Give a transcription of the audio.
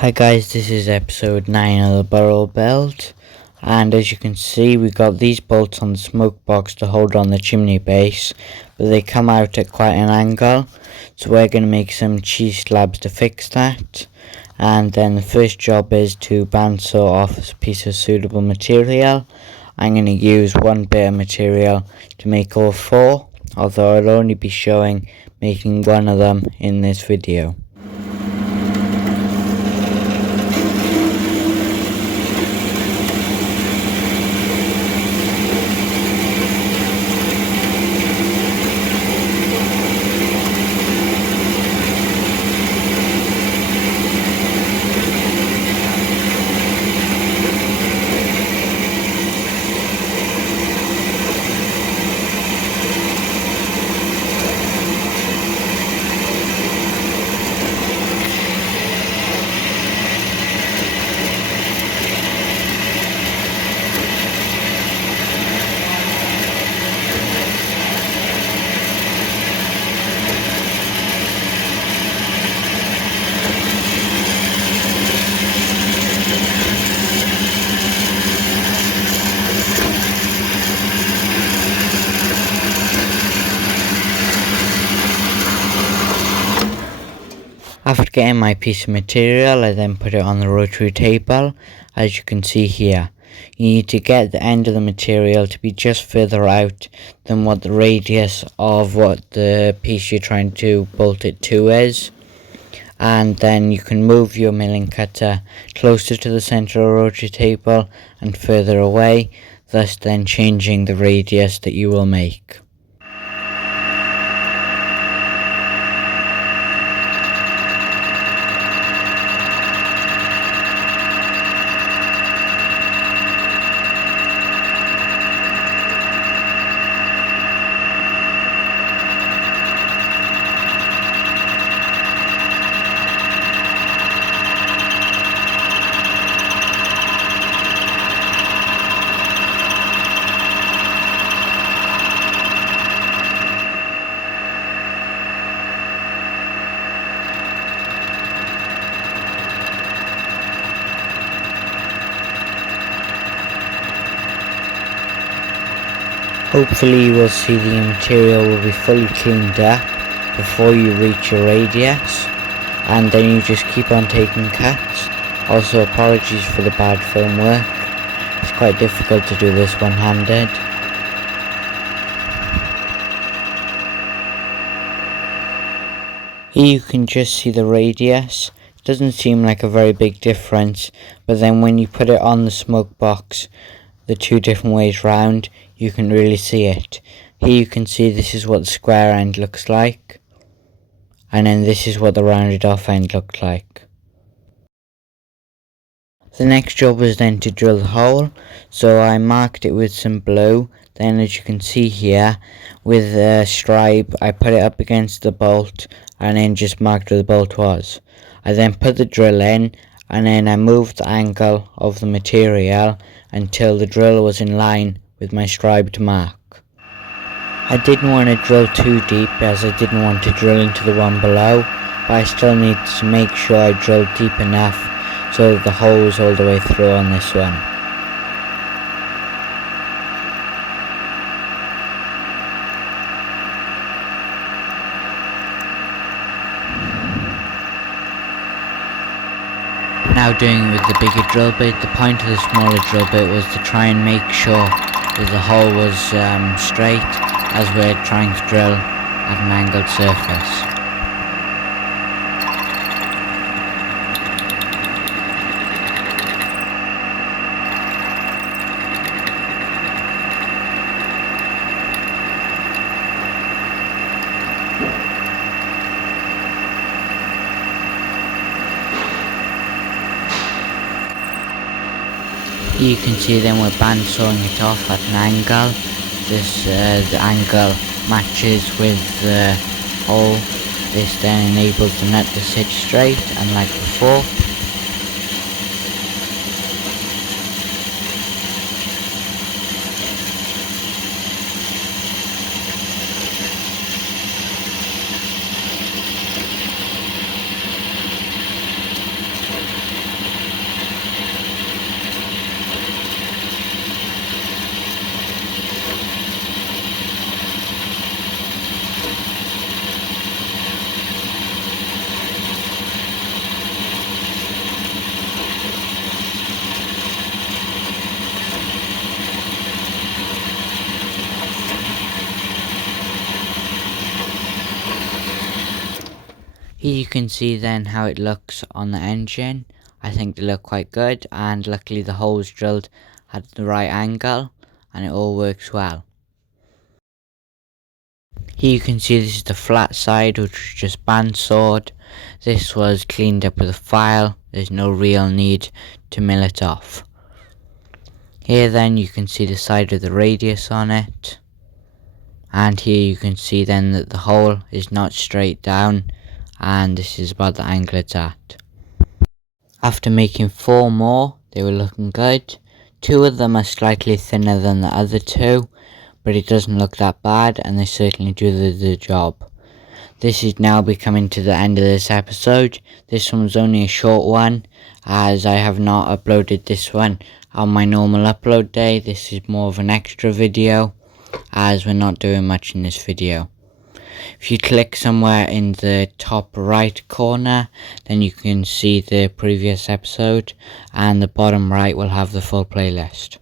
Hi guys, this is episode 9 of the Burrell Build, and as you can see we got these bolts on the smoke box to hold on the chimney base, but they come out at quite an angle, so we're going to make some cheese slabs to fix that. And then the first job is to bandsaw off a piece of suitable material. I'm going to use one bit of material to make all four, although I'll only be showing making one of them in this video. After getting my piece of material, I then put it on the rotary table, as you can see here. You need to get the end of the material to be just further out than what the radius of what the piece you're trying to bolt it to is. And then you can move your milling cutter closer to the centre of the rotary table and further away, thus then changing the radius that you will make. Hopefully you will see the material will be fully cleaned up before you reach your radius, and then you just keep on taking cuts. Also, apologies for the bad film work, it's quite difficult to do this one-handed. Here you can just see the radius. It doesn't seem like a very big difference, but then when you put it on the smoke box the two different ways round, you can really see it. Here you can see this is what the square end looks like, and then this is what the rounded off end looks like. The next job was then to drill the hole, so I marked it with some blue. Then, as you can see here, with a stripe I put it up against the bolt and then just marked where the bolt was. I then put the drill in, and then I moved the angle of the material until the drill was in line with my striped mark. I didn't want to drill too deep as I didn't want to drill into the one below, but I still need to make sure I drilled deep enough so that the hole was all the way through on this one. Now doing it with the bigger drill bit, the point of the smaller drill bit was to try and make sure that the hole was straight as we're trying to drill at an angled surface. You can see then we're bandsawing it off at an angle. The angle matches with the hole. This then enables the nut to sit straight, and like before. Here you can see then how it looks on the engine. I think they look quite good, and luckily the holes drilled at the right angle and it all works well. Here you can see this is the flat side, which was just bandsawed. This was cleaned up with a file. There's no real need to mill it off. Here then you can see the side with the radius on it. And here you can see then that the hole is not straight down, and this is about the angle it's at. After making 4 more, they were looking good. 2 of them are slightly thinner than the other 2, but it doesn't look that bad, and they certainly do the job. This is now becoming to the end of this episode. This one was only a short one, as I have not uploaded this one on my normal upload day. This is more of an extra video, as we're not doing much in this video. If you click somewhere in the top right corner, then you can see the previous episode, and the bottom right will have the full playlist.